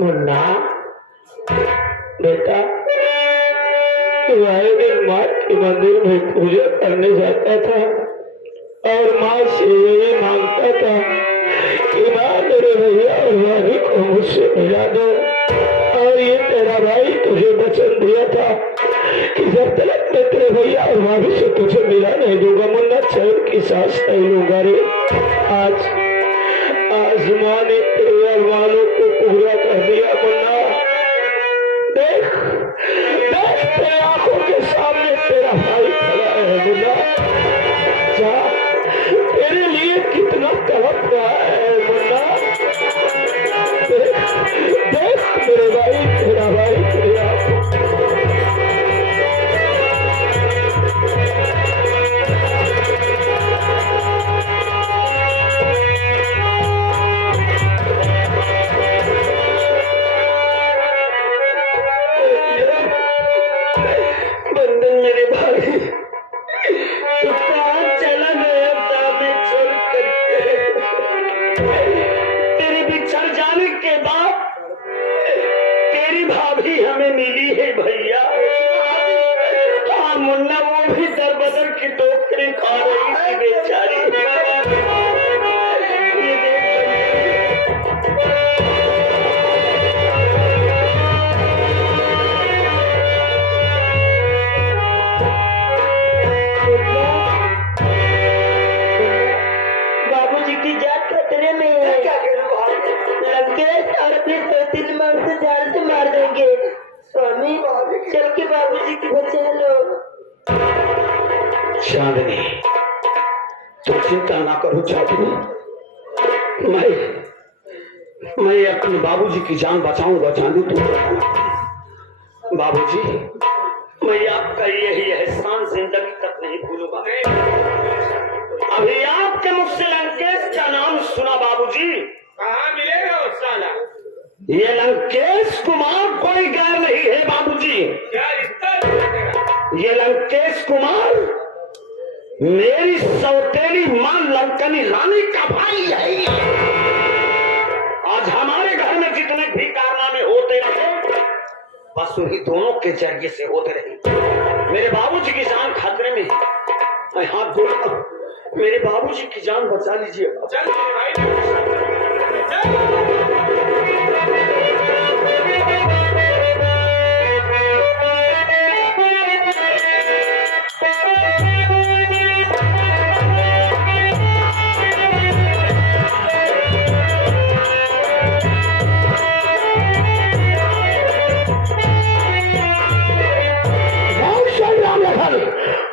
मुन्ना बेटा, तू आए दिन माँ के मंदिर में पूजा करने जाता था और माँ से यही मांगता था कि माँ मेरे भैया और भाभी को मुझसे मिला दो। और ये तेरा भाई तुझे वचन दिया था कि जब तक मैं तेरे भैया और भाभी से तुझे मिला नहीं दूंगा मुन्ना, चैन की सांस नहीं लूंगा रे। आज माँ ने तेरे अरमानों को पूरा कर दिया मुन्ना। देख देख तेरे आंखों के सामने तेरा भाई खड़ा है मुन्ना। जा, तेरे लिए कितना तड़प रहा है मुन्ना। देख मेरे भाई, तेरा भाई तेरे आंखों हमें मिली है भैया। हाँ मुन्ना, वो भी दर बदर की टोकरी खा रही थी बेचारी। बाबूजी की जान खतरे में है। लंकेश और अपने दो-तीन मार से जान से मार देंगे। स्वामी चल के बाबूजी की बचा लो। चांदनी, तू चिंता ना करो चांदनी, मैं अपने बाबूजी की जान बचाऊंगा। चांदी तू बाबूजी, मैं आपका यही एहसान जिंदगी तक नहीं भूलूंगा। अभी आपके मुख से लंकेश का नाम सुना बाबूजी। कहाँ मिलेगा वो साला? ये लंकेश कुमार कोई गैर नहीं है बाबूजी। क्या रिश्ता? ये लंकेश कुमार मेरी सौतेली मां लंकनी रानी का भाई है। आज हमारे घर में जितने भी कारनामे होते रहे बस उन्हीं दोनों के जरिए से होते रहे। मेरे बाबूजी की जान खतरे में, मैं हाथ जोड़ता हूं, मेरे बाबूजी की जान बचा लीजिए। चल भाई,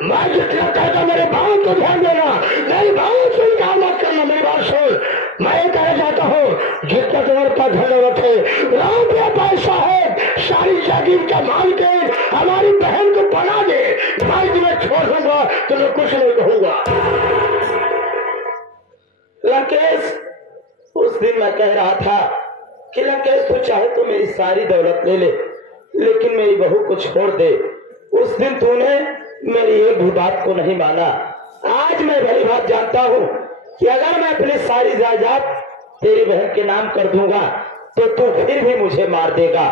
मैं जितना कहता मेरे बात को ध्यान देना, मेरी बात सुन काम मत करना। मेरी बात सुन, मैं ये कहना चाहता हूँ जितना तुम्हारे पास धनौलत है, रुपया पैसा है, सारी जागीर का मालिक हमारी बहन को बना दे, मैं तुम्हें छोड़ दूंगा, तुम्हें कुछ नहीं कहूंगा। लंकेश, उस दिन मैं कह रहा था कि लंकेश तू चाहे तो मेरी सारी दौलत ले ले, लेकिन मेरी बहू को छोड़ दे। उस दिन तूने मेरी एक भी बात को नहीं माना। आज मैं भली बात जानता हूँ कि अगर मैं अपनी सारी जायदाद तेरी बहन के नाम कर दूंगा तो तू फिर भी मुझे मार देगा,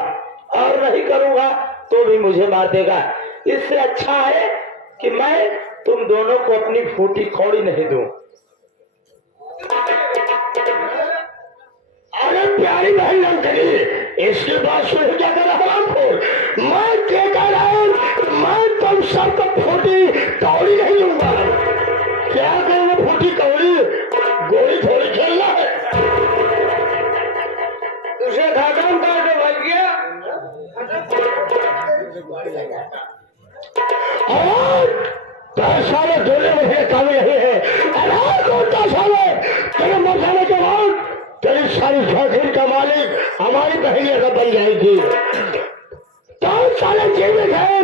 और नहीं करूंगा तो भी मुझे मार देगा। इससे अच्छा है कि मैं तुम दोनों को अपनी फूटी कौड़ी नहीं दूं। अरे प्यारी बहन लंकनी, इसके बाद सुन क्या कर रहा हूँ मैं, क्या कह रहा हूँ मैं, तुम सब तक फूटी कौड़ी नहीं लूंगा। क्या करूंगा फूटी कौड़ी, गोली थोड़ी खेलना है। तुझे खत्म कर दो भैया। और पैसा में दोनों में कमी नहीं है। तेरे मर जाने के बाद तेरी सारी जागीर का मालिक हमारी बहनी अगर बन जाएगी तो सारे जीवित हैं,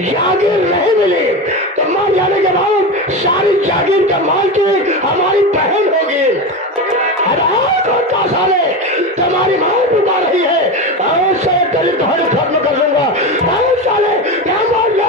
जागीर नहीं मिली तो मर जाने के बाद सारी जागीर का मालिक हमारी बहन होगी। साले तुम्हारी मां डूबा रही है, ऐसे गरीब तुम्हारी खत्म कर दूंगा। साले क्या बोल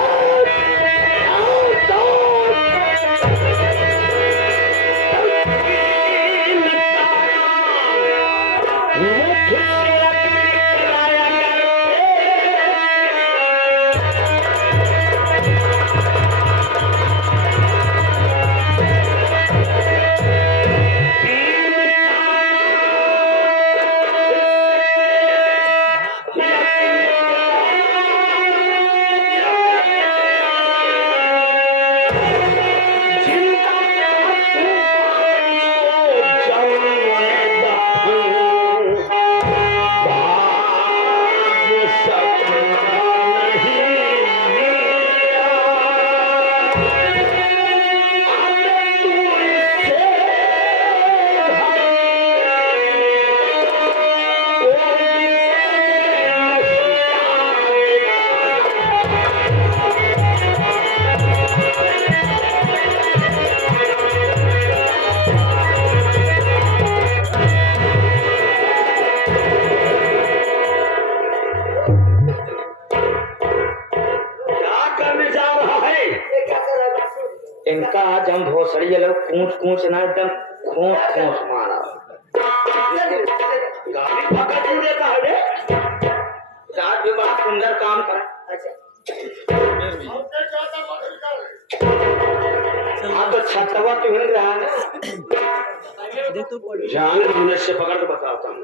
कूच कूच ना एकदम खोस खोस मारा गाड़ी फाका क्यों देता है रे आज भी बड़ा सुंदर काम करा हाँ तो छतवा क्यों नहीं रहा है जान मनुष्य पकड़ के बताता हूँ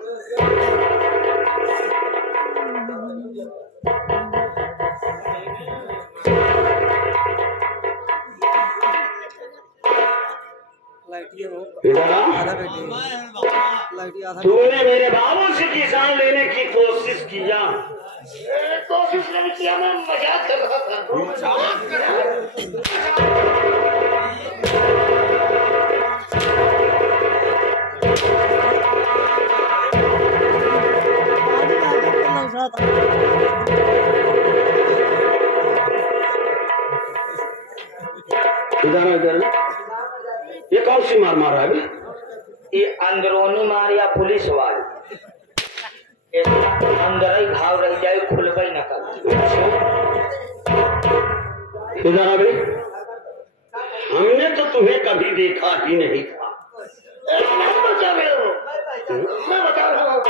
तूने मेरे बाबू से किसान लेने की कोशिश किया कोशिश नहीं किया मैं मजाक कर रहा इधर ये कौन सी मार मारा है ये अंदरूनी मार या पुलिस वाली अंदर ही घाव रह जाए खुल गई न कर इधर अभी हमने तो तुम्हें कभी देखा ही नहीं था मैं बता रहा हूँ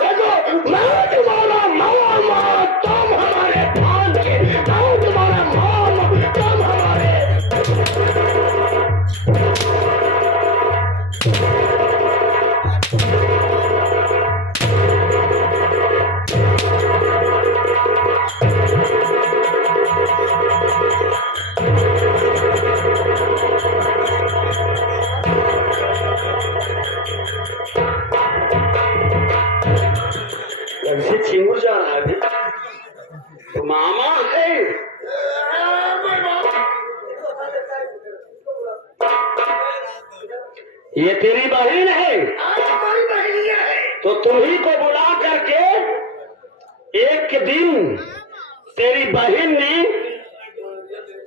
देखो मैं तुम्हारा मामा तुम हमारे भान के मैं तुम्हारा मामा तुम हमारे चिंगुर जा रहा है तो मामा है ये तेरी बहन है तो तुम्ही को बुला करके एक दिन तेरी बहन ने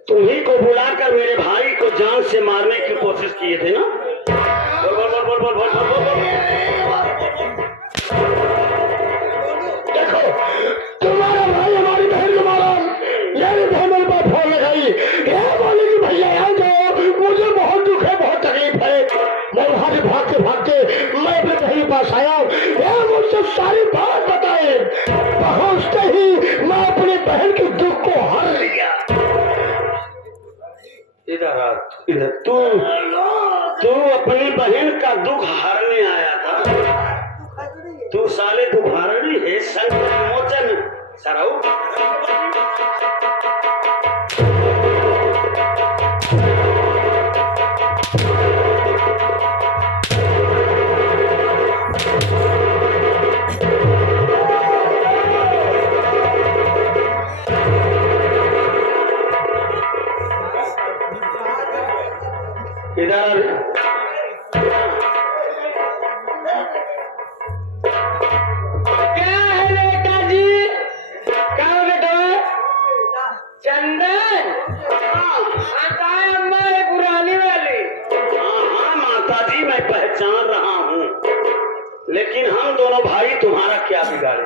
तुम्ही को बुलाकर मेरे भाई को जान से मारने की कोशिश किए थे ना बोल बोल बोल बोल बोल बोल बोल बोल देखो तुम्हारा भाई हमारी बहन को मारा मेरी बहन मेरे पास फोन लगाई ये बोली कि भैया यहाँ जाओ मुझे बहुत दुख है बहुत तकलीफ है मैं वहां से भागते मैं अपने बहन के पास आया ये मुझसे सारी बात बताए पहुंचते ही मैं अपनी बहन के दुख को हर लिया इधर तू अपनी बहन का दुख हरने आया था तू साले दुखारणी है संकट मोचन सराऊ इधर क्या है बेटा जी क्या बेटा चंदन माता है अम्मा है पुरानी वाली हाँ माता जी मैं पहचान रहा हूँ लेकिन हम दोनों भाई तुम्हारा क्या बिगाड़े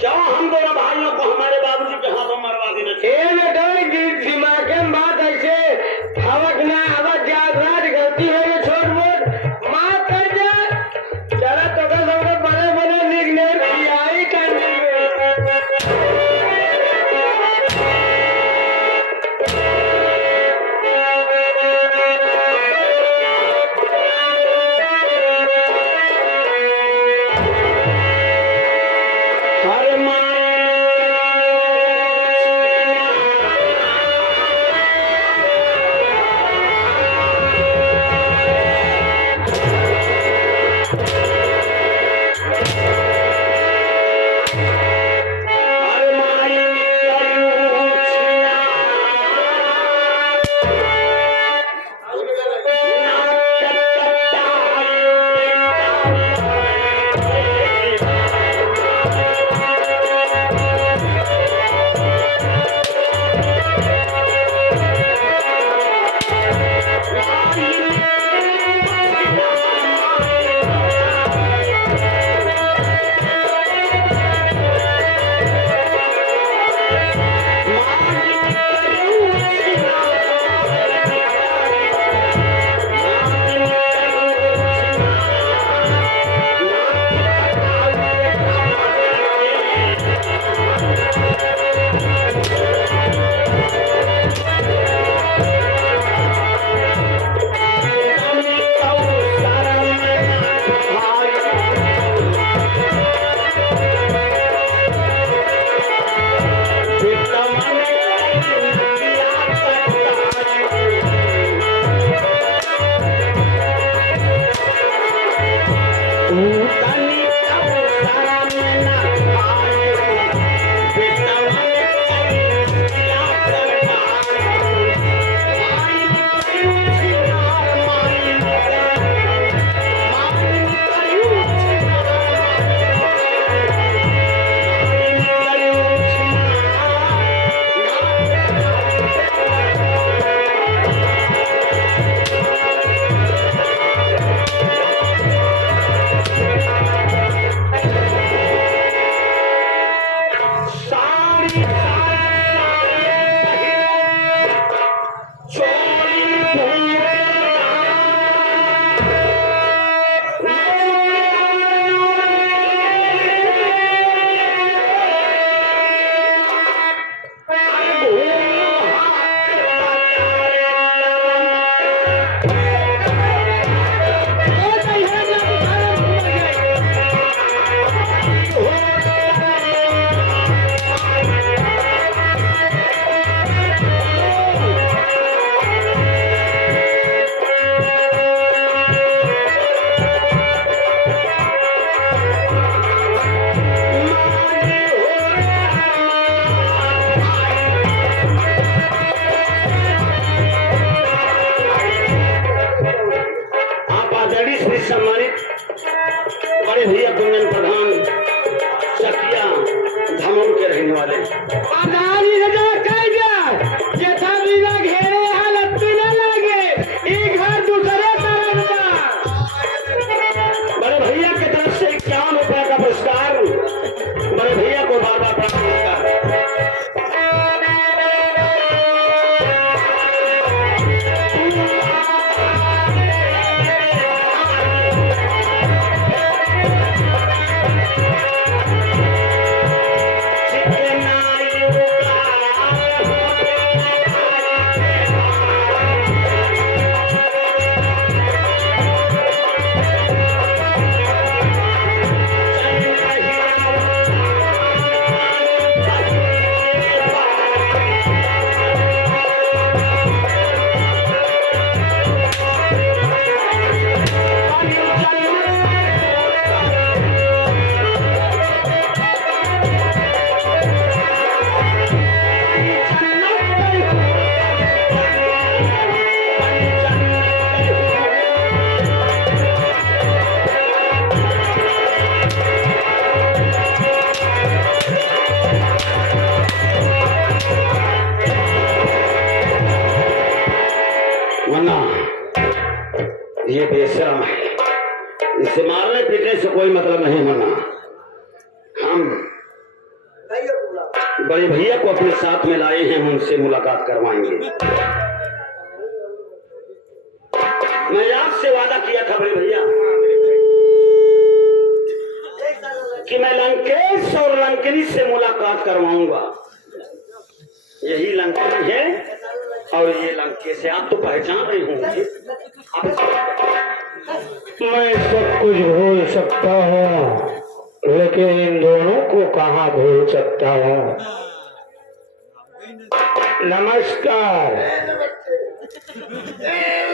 क्यों हम दोनों भाइयों को हमारे बाबूजी के हाथों मरवा देना चाहिए दिमाग में बात ऐसे हवक ना हवक जात गलती है छोट मोट माफ कर दे चला तो बड़े बड़े निकले आई करने बड़े भैया कुंदन प्रधान चकिया धमोर के रहने वाले। बड़े भैया की तरफ से 51 रुपए का पुरस्कार बड़े भैया को बार बार प्राप्त होगा। ये बेशरम है, इसे मारने पीटने से कोई मतलब नहीं होना। हम बड़े भैया को अपने साथ में लाए हैं, उनसे मुलाकात करवाएंगे। मैं आपसे वादा किया था बड़े भैया कि मैं लंकेश और लंकिनी से मुलाकात करवाऊंगा। यही लंकिनी है और ये लंकेश है। आप तो पहचान रहे होंगे। मैं सब कुछ भूल सकता हूँ, लेकिन इन दोनों को कहाँ भूल सकता हूँ। नमस्कार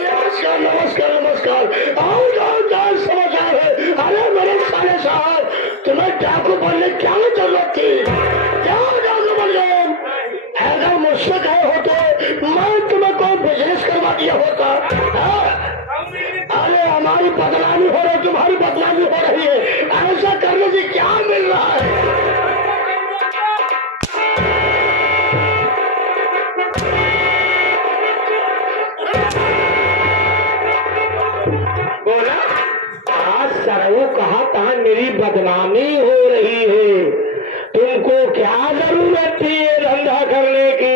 नमस्कार नमस्कार नमस्कार। आओ जाओ समाचार है। अरे मेरे साले साहब, तुम्हें डाकू बनने क्या जरूरत थी? क्या डाकू बन गए? अगर मुझसे कहे होते मैं तुम्हें कोई बिजनेस करवा दिया होता। अरे हमारी बदनामी हो रही, तुम्हारी बदनामी हो रही है। ऐसा करने से क्या मिल रहा है? बोला आज सरऊ कहा था मेरी बदनामी हो रही है। तुमको क्या जरूरत थी ये धंधा करने की?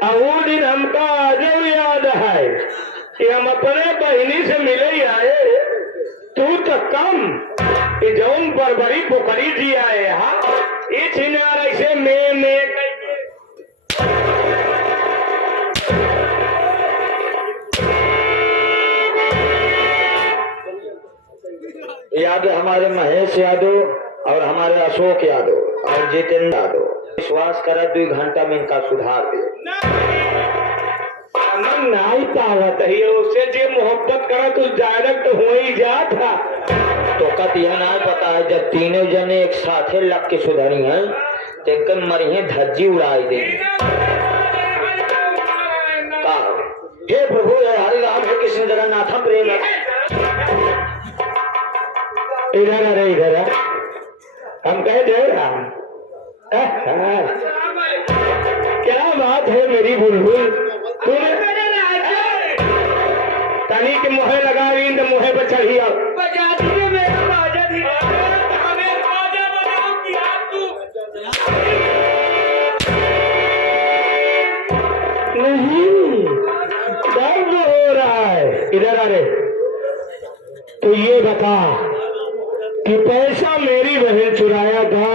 और दिन हमका अजब याद है कि हम अपने बहनी से मिले ही आए। तू तो कम जौन बरबरी पोखरी जी आए हा ये छिनार ऐसे में यादव, हमारे महेश यादव और हमारे अशोक यादव और जितेंद्र यादव विश्वास करा 2 घंटा में इनका सुधार दे। नहीं पावत है उससे जो मोहब्बत करा तो डायरेक्ट हो ही जात था। तो कत यह ना पता है जब तीनों जने एक साथ लग के सुधरी हैं तो मरिए धज्जी उड़ाई दे। हे प्रभु हरे राम हे कृष्ण जगन्नाथ प्रेम। इधर अरे इधर हम कहे जय राम। क्या बात है मेरी बुलबुल, तनी के मुहे लगा रही तो मुहे पर चढ़ी आओ। नहीं दर्द हो रहा है। इधर आ रे, तो ये बता कि पैसा मेरी बहन चुराया था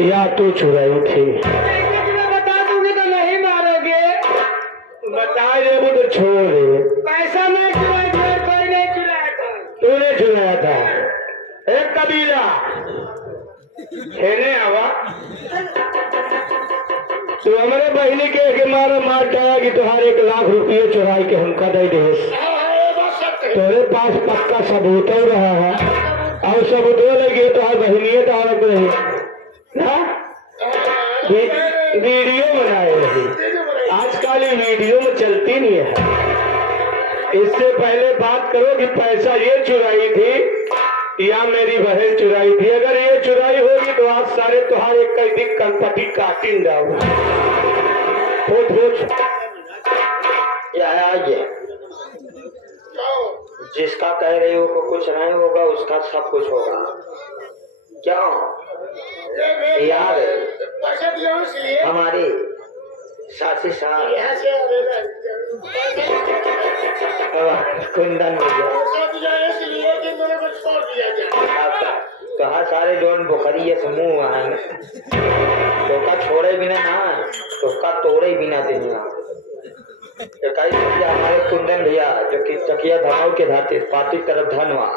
या तू चुराई थी? बता दूंगी तो नहीं मारोगे। बता दे वो तो छोड़ दे। पैसा मैं चुराई थी, कोई नहीं चुराया था। तूने चुराया था। एक कबीला खेने आवा तो हमारे बहनी के मार डाया कि तुम्हारे 1 लाख रुपये चुराई के हमका दे दे। तेरे पास पक्का सबूत हो रहा है और सबूत लगे तो बहनिये तारक रही वीडियो बनाए रही। आजकल वीडियो में चलती नहीं है। इससे पहले बात करो कि पैसा ये चुराई थी या मेरी बहन चुराई थी। अगर ये चुराई होगी तो आज सारे तुम्हारे कैदी कनपटी काटिन जाओ। जिसका कह रही हो को कुछ नहीं होगा, उसका सब कुछ होगा। क्या यार हमारी साथी साहब कुंदन कहा सारे जोन बुखरी ये समूह है तो का छोड़े बिना ना तो का तोड़े बिना देना। हमारे कुंदन भैया जो कि चकिया धमाव के धाते पार्टी तरफ धनवा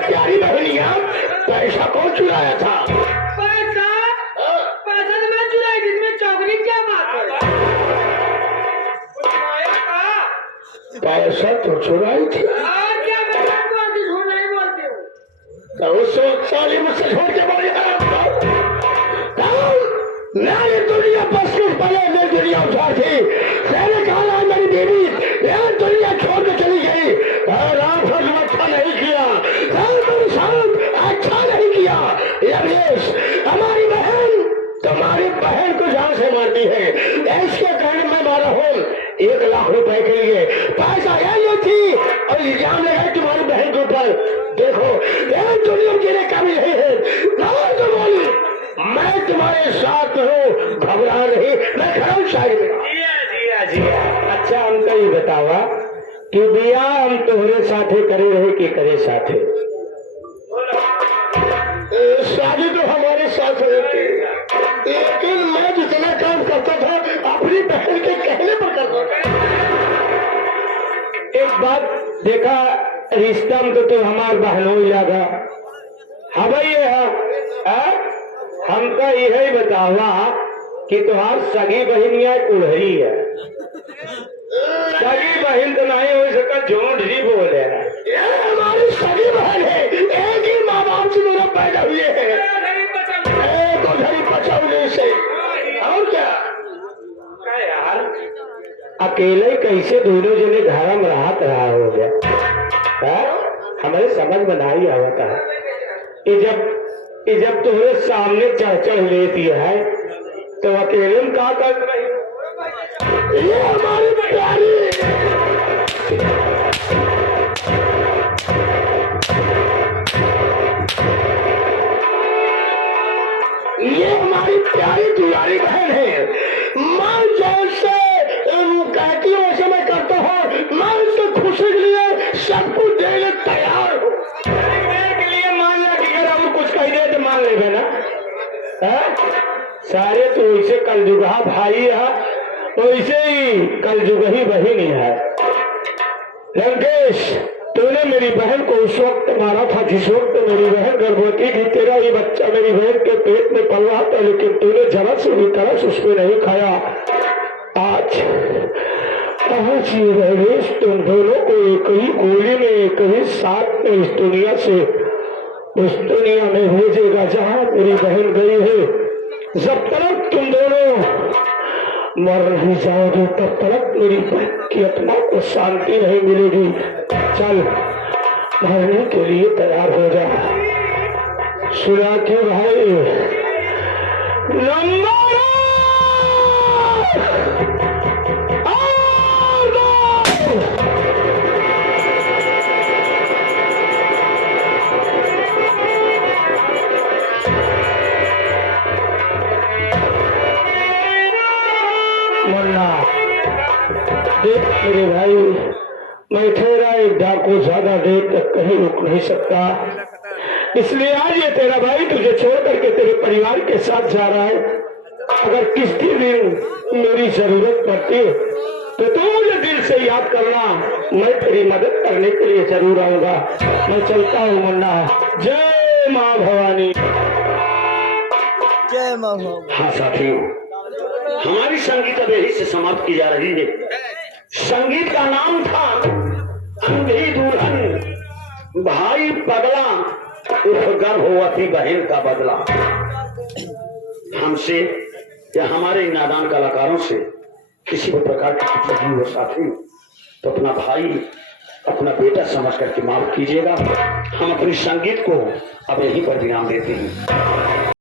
प्यारी बहनिया पैसा कौन चुराया था? पैसा तो मैं चुराई, जिसमें चौकनी क्या बात है? पैसा तो चुराई थी और क्या मैं झूठ नहीं बोलती हूँ। तो उस वक्त साली मुझसे छोड़ के बोली मेरी दुनिया बस कुछ पहले मेरी दुनिया उठा थी। मैंने कहा मेरी बीवी यार दुनिया छोड़ के चली गई। रात भर अच्छा नहीं किया, अच्छा नहीं किया। यश हमारी बहन तुम्हारी बहन को जान से मारती है। इसके कारण मैं मारा हूँ 1 लाख रुपए के लिए। पैसा यही थी और इल्जाम लगा तुम्हारी बहन के ऊपर। देखो यह दुनिया गिरे काबिल नहीं है। तो बोली मैं तुम्हारे साथ हूँ, घबरा नहीं, मैं खड़ा हूँ शायद। अच्छा हमको ये बतावा कि बिया हम तुम्हारे साथे करे रहे कि करे साथे? शादी तो हमारे साथ रहती, लेकिन मैं जितना काम करता था अपनी बहन के कहने पर करता था। एक बात देखा, रिश्ता में तो हमार बहनों ही लगा। हम हमका यही बतावा कि तुम्हार सगी बहनिया कुल्हरी है। सगी बहन तो नहीं हो सका, झूठ ही बोले। हमारी सगी बहन है, एक ही माँ बाप से दोनों पैदा हुए हैं, एक उधरी बचाने से। और क्या यार अकेले कैसे दोनों जने घर में राहत रहा हो गया? हमारे समझ में नहीं आवता है। जब तुम्हारे सामने चढ़ लेती है तो अकेले में क्या कर रही? ये हमारी प्यारी दुलारी बहन है। मैं जैसे कहती हूँ वैसे मैं करता हूँ। मैं उसको खुशी के लिए सब कुछ देने तैयार हूँ। मान लेगा ना? सारे तो वैसे कलजुगा भाई है, वैसे ही कलजुगही बहन है। लंकेश तूने मेरी बहन को उस वक्त मारा था जिस वक्त मेरी बहन गर्भवती थी। तेरा ये बच्चा मेरी बहन के पेट में पल रहा था, लेकिन तूने जरा से भी तरस उसमें नहीं खाया। आज ये रहीश तुम दोनों को एक ही गोली में एक ही साथ में इस दुनिया से उस दुनिया में भेजेगा जहां मेरी बहन गई है। जब तक तुम दोनों मर नहीं जाओगे तब तक मेरी बहन की आत्मा को शांति नहीं मिलेगी। चल मरने के लिए तैयार हो जा। सुना क्यों भाई? नंबर देख मेरे भाई, मैं ठहरा एक डाकू ज्यादा देर तक कहीं रुक नहीं सकता, इसलिए आज ये तेरा भाई तुझे छोड़ करके तेरे परिवार के साथ जा रहा है। अगर किसी दिन मेरी जरूरत पड़ती तो तू मुझे दिल से याद करना, मैं तेरी मदद करने के लिए जरूर आऊंगा। मैं चलता हूँ मुन्ना। जय माँ भवानी। जय माँ भवानी। हाँ साथियों, हमारी संगीत अब यही से समाप्त की जा रही है। संगीत का नाम था अंधी दुल्हन भाई पगला उस गर्भवती बहन का बदला। हमसे या हमारे नादान कलाकारों से किसी भी प्रकार की त्रुटि हो साथी तो अपना भाई अपना बेटा समझ करके माफ कीजिएगा। हम अपने संगीत को अब यहीं पर विराम देते हैं।